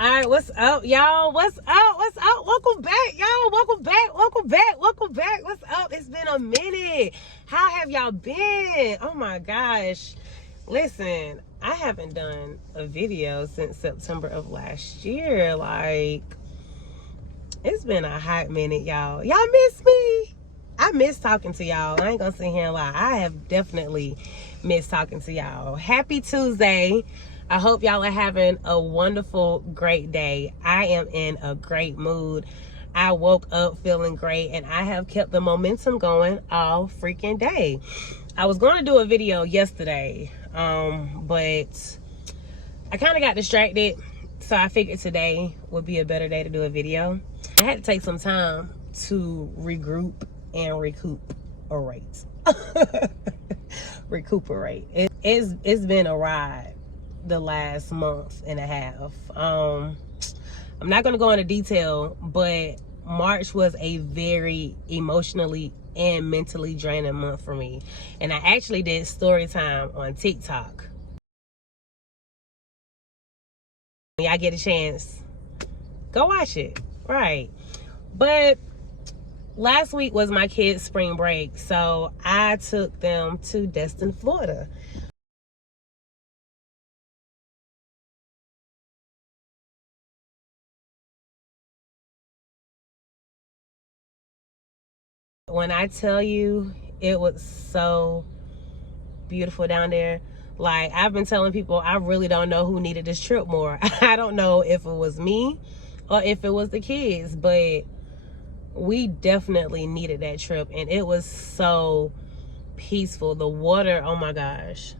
All right, what's up, y'all? What's up? What's up? Welcome back, y'all. Welcome back. Welcome back. Welcome back. What's up? It's been a minute. How have y'all been? Oh my gosh. Listen, I haven't done a video since September of last year. Like, it's been a hot minute, y'all. Y'all miss me? I miss talking to y'all. I ain't gonna sit here and lie. I have definitely missed talking to y'all. Happy Tuesday. I hope y'all are having a wonderful, great day. I am in a great mood. I woke up feeling great, and I have kept the momentum going all freaking day. I was going to do a video yesterday, but I kind of got distracted, so I figured today would be a better day to do a video. I had to take some time to regroup and recuperate. It's been a ride the last month and a half. I'm not going to go into detail, but March was a very emotionally and mentally draining month for me. And I actually did story time on TikTok. When y'all get a chance, go watch it. Right. But last week was my kids' spring break, so I took them to Destin, Florida. When I tell you it was so beautiful down there, like, I've been telling people, I really don't know who needed this trip more. I don't know if it was me or if it was the kids, but we definitely needed that trip, and it was so peaceful. The water, oh my gosh.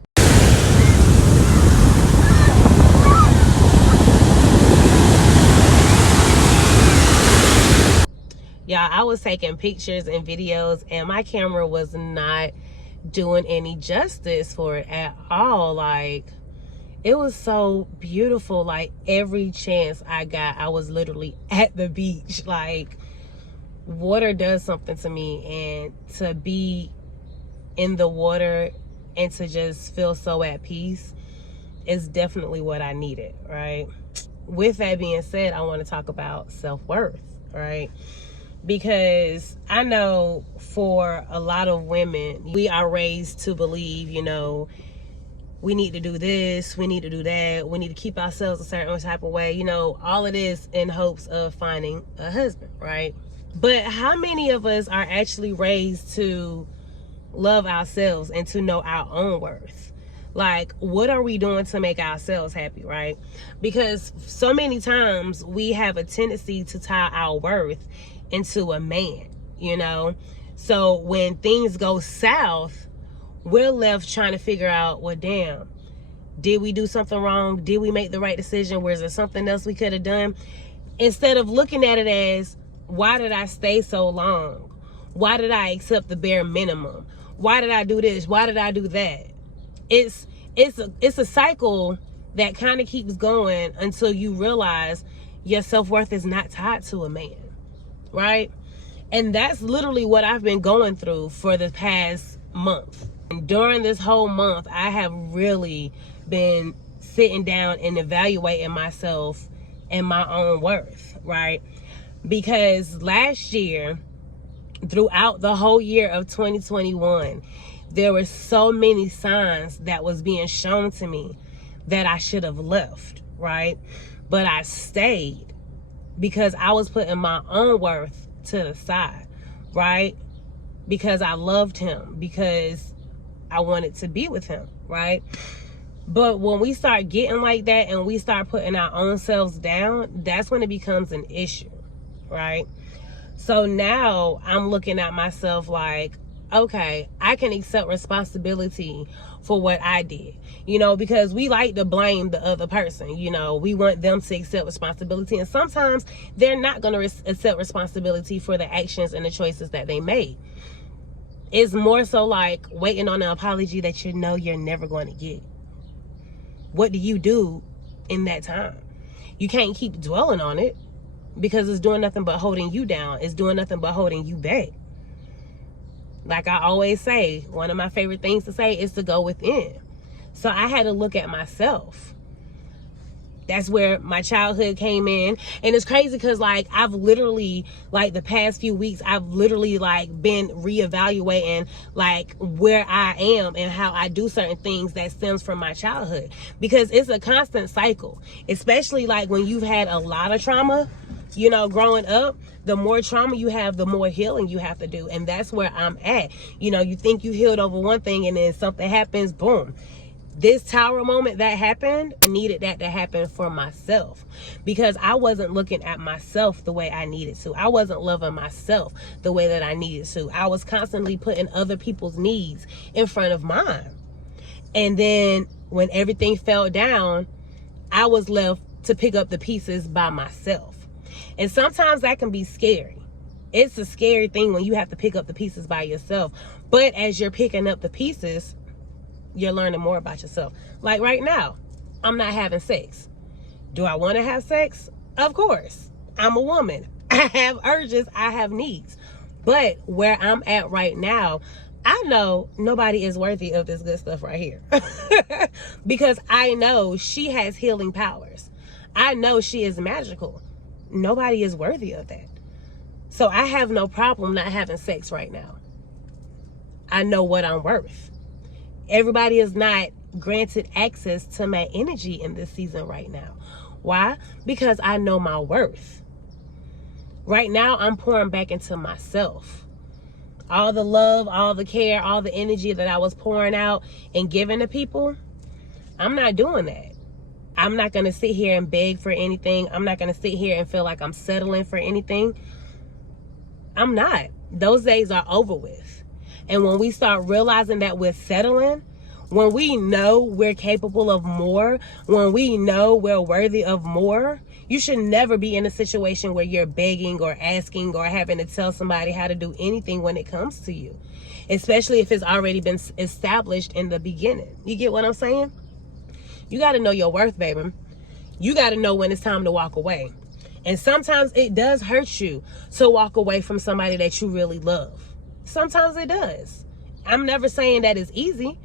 Y'all, I was taking pictures and videos, and my camera was not doing any justice for it at all. Like, it was so beautiful. Like, every chance I got, I was literally at the beach. Like, water does something to me, and to be in the water and to just feel so at peace is definitely what I needed, right? With that being said, I want to talk about self-worth, right? Because I know for a lot of women, we are raised to believe, you know, we need to do this, we need to do that, we need to keep ourselves a certain type of way, you know, all of this in hopes of finding a husband, right? But how many of us are actually raised to love ourselves and to know our own worth? Like, what are we doing to make ourselves happy, right? Because so many times we have a tendency to tie our worth into a man, you know? So when things go south, we're left trying to figure out, well, damn, did we do something wrong? Did we make the right decision? Was there something else we could have done? Instead of looking at it as, why did I stay so long? Why did I accept the bare minimum? Why did I do this? Why did I do that? It's a cycle that kind of keeps going until you realize your self-worth is not tied to a man, right? And that's literally what I've been going through for the past month. And during this whole month, I have really been sitting down and evaluating myself and my own worth, right? Because last year, throughout the whole year of 2021, there were so many signs that was being shown to me that I should have left, right? But I stayed because I was putting my own worth to the side, right? Because I loved him, because I wanted to be with him, right? But when we start getting like that and we start putting our own selves down, that's when it becomes an issue, right? So now I'm looking at myself like, okay, I can accept responsibility for what I did, you know, because we like to blame the other person. You know, we want them to accept responsibility, and sometimes they're not going to accept responsibility for the actions and the choices that they made. It's more so like waiting on an apology that you know you're never going to get. What do you do in that time? You can't keep dwelling on it, because it's doing nothing but holding you down. It's doing nothing but holding you back. Like I always say, one of my favorite things to say is to go within. So I had to look at myself. That's where my childhood came in. And it's crazy because like I've literally, like the past few weeks, I've literally like been reevaluating like where I am and how I do certain things that stems from my childhood, because it's a constant cycle, especially like when you've had a lot of trauma, you know, growing up. The more trauma you have, the more healing you have to do. And that's where I'm at. You know, you think you healed over one thing and then something happens, boom. This tower moment that happened, I needed that to happen for myself, because I wasn't looking at myself the way I needed to. I wasn't loving myself the way that I needed to. I was constantly putting other people's needs in front of mine. And then when everything fell down, I was left to pick up the pieces by myself. And sometimes that can be scary. It's a scary thing when you have to pick up the pieces by yourself. But as you're picking up the pieces, you're learning more about yourself. Like right now, I'm not having sex. Do I want to have sex? Of course. I'm a woman. I have urges. I have needs. But where I'm at right now, I know nobody is worthy of this good stuff right here. Because I know she has healing powers. I know she is magical. Nobody is worthy of that. So I have no problem not having sex right now. I know what I'm worth. Everybody is not granted access to my energy in this season right now. Why? Because I know my worth. Right now, I'm pouring back into myself. All the love, all the care, all the energy that I was pouring out and giving to people, I'm not doing that. I'm not going to sit here and beg for anything. I'm not going to sit here and feel like I'm settling for anything. I'm not. Those days are over with. And when we start realizing that we're settling, when we know we're capable of more, when we know we're worthy of more, you should never be in a situation where you're begging or asking or having to tell somebody how to do anything when it comes to you, especially if it's already been established in the beginning. You get what I'm saying? You got to know your worth, baby. You got to know when it's time to walk away. And sometimes it does hurt you to walk away from somebody that you really love. Sometimes it does. I'm never saying that it's easy,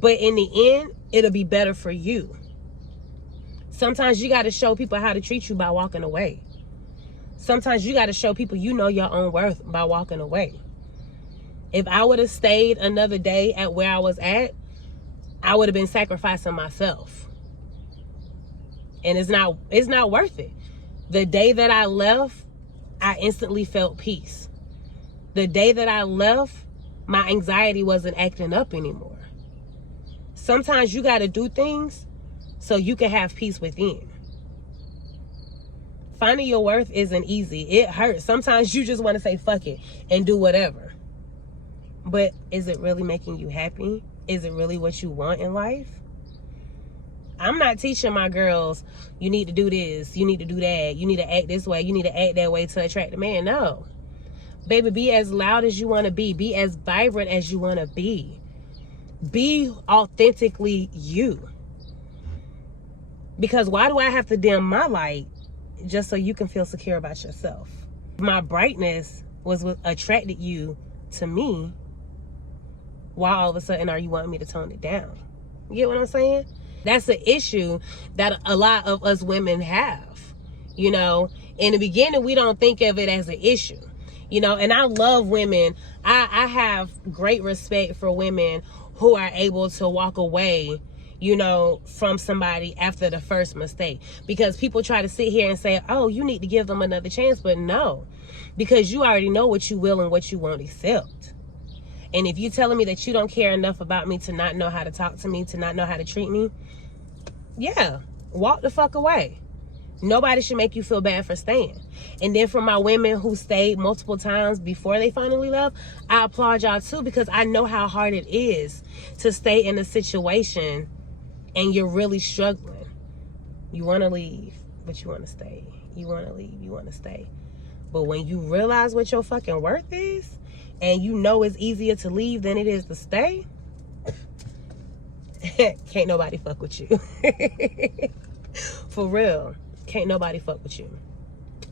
but in the end, it'll be better for you. Sometimes you got to show people how to treat you by walking away. Sometimes you got to show people you know your own worth by walking away. If I would have stayed another day at where I was at, I would have been sacrificing myself. And it's not worth it. The day that I left, I instantly felt peace. The day that I left, my anxiety wasn't acting up anymore. Sometimes you got to do things so you can have peace within. Finding your worth isn't easy. It hurts. Sometimes you just want to say fuck it and do whatever. But is it really making you happy? Is it really what you want in life? I'm not teaching my girls, you need to do this, you need to do that, you need to act this way, you need to act that way to attract a man. No. Baby, be as loud as you want to be. Be as vibrant as you want to be. Be authentically you. Because why do I have to dim my light just so you can feel secure about yourself? My brightness was what attracted you to me. Why all of a sudden are you wanting me to tone it down? You get what I'm saying? That's an issue that a lot of us women have. You know, in the beginning, we don't think of it as an issue. You know, and I love women. I have great respect for women who are able to walk away, you know, from somebody after the first mistake. Because people try to sit here and say, oh, you need to give them another chance. But no, because you already know what you will and what you won't accept. And if you're telling me that you don't care enough about me to not know how to talk to me, to not know how to treat me, yeah, walk the fuck away. Nobody should make you feel bad for staying. And then for my women who stayed multiple times before they finally left, I applaud y'all too, because I know how hard it is to stay in a situation and you're really struggling. You want to leave, but you want to stay. You want to leave, you want to stay. But when you realize what your fucking worth is, and you know it's easier to leave than it is to stay, can't nobody fuck with you. For real. Can't nobody fuck with you.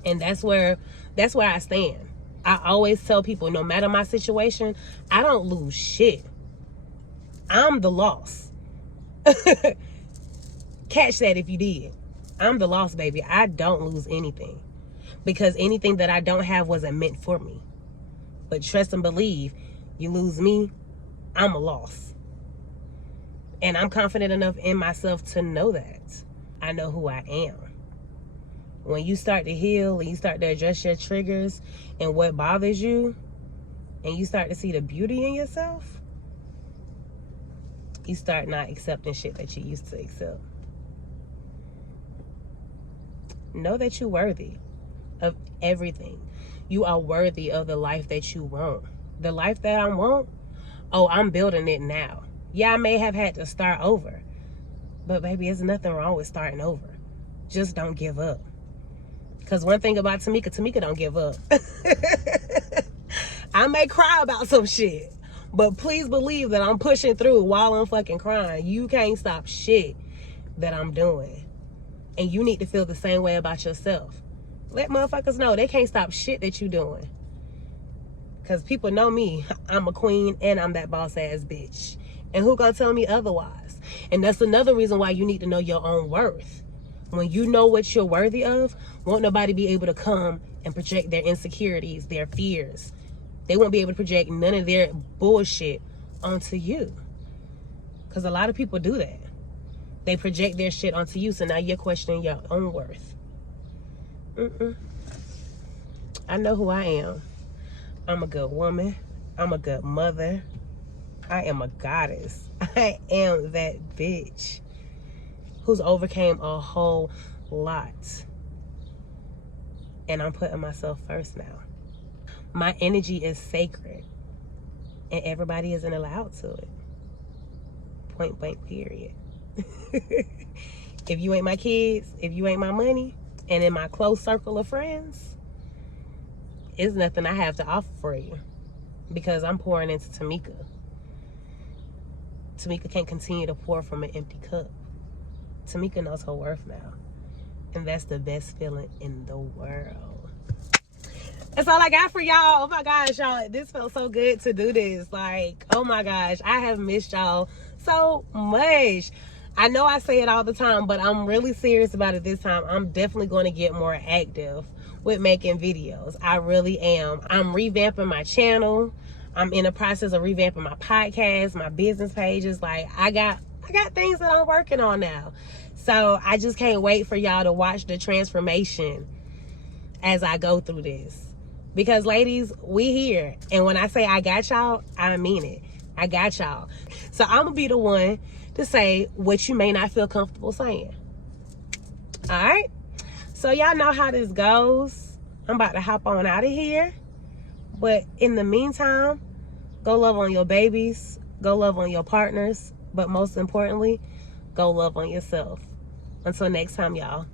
And that's where I stand. I always tell people, no matter my situation, I don't lose shit. I'm the loss. Catch that if you did. I'm the lost baby. I don't lose anything, because anything that I don't have wasn't meant for me. But trust and believe, you lose me, I'm a loss. And I'm confident enough in myself to know that. I know who I am. When you start to heal and you start to address your triggers and what bothers you, and you start to see the beauty in yourself, you start not accepting shit that you used to accept. Know that you're worthy of everything. You are worthy of the life that you want. The life that I want, oh, I'm building it now. Yeah, I may have had to start over, but baby, there's nothing wrong with starting over. Just don't give up. Because one thing about Tamika don't give up. I may cry about some shit, but please believe that I'm pushing through while I'm fucking crying. You can't stop shit that I'm doing. And you need to feel the same way about yourself. Let motherfuckers know they can't stop shit that you doing. Because people know me. I'm a queen and I'm that boss ass bitch. And who gonna tell me otherwise? And that's another reason why you need to know your own worth. When you know what you're worthy of, won't nobody be able to come and project their insecurities, their fears. They won't be able to project none of their bullshit onto you. Because a lot of people do that. They project their shit onto you, so now you're questioning your own worth. I know who I am. I'm a good woman. I'm a good mother. I am a goddess. I am that bitch who's overcame a whole lot. And I'm putting myself first now. My energy is sacred. And everybody isn't allowed to it. Point blank, period. If you ain't my kids, if you ain't my money, and in my close circle of friends, it's nothing I have to offer for you. Because I'm pouring into Tamika. Tamika can't continue to pour from an empty cup. Tamika knows her worth now. And that's the best feeling in the world. That's all I got for y'all. Oh my gosh, y'all. This felt so good to do this. Like, oh my gosh. I have missed y'all so much. I know I say it all the time, but I'm really serious about it this time. I'm definitely going to get more active with making videos. I really am. I'm revamping my channel. I'm in the process of revamping my podcast, my business pages. Like, I got things that I'm working on now. So I just can't wait for y'all to watch the transformation as I go through this. Because ladies, we here. And when I say I got y'all, I mean it. I got y'all. So I'm going to be the one to say what you may not feel comfortable saying. All right? So y'all know how this goes. I'm about to hop on out of here. But in the meantime, go love on your babies. Go love on your partners. But most importantly, go love on yourself. Until next time, y'all.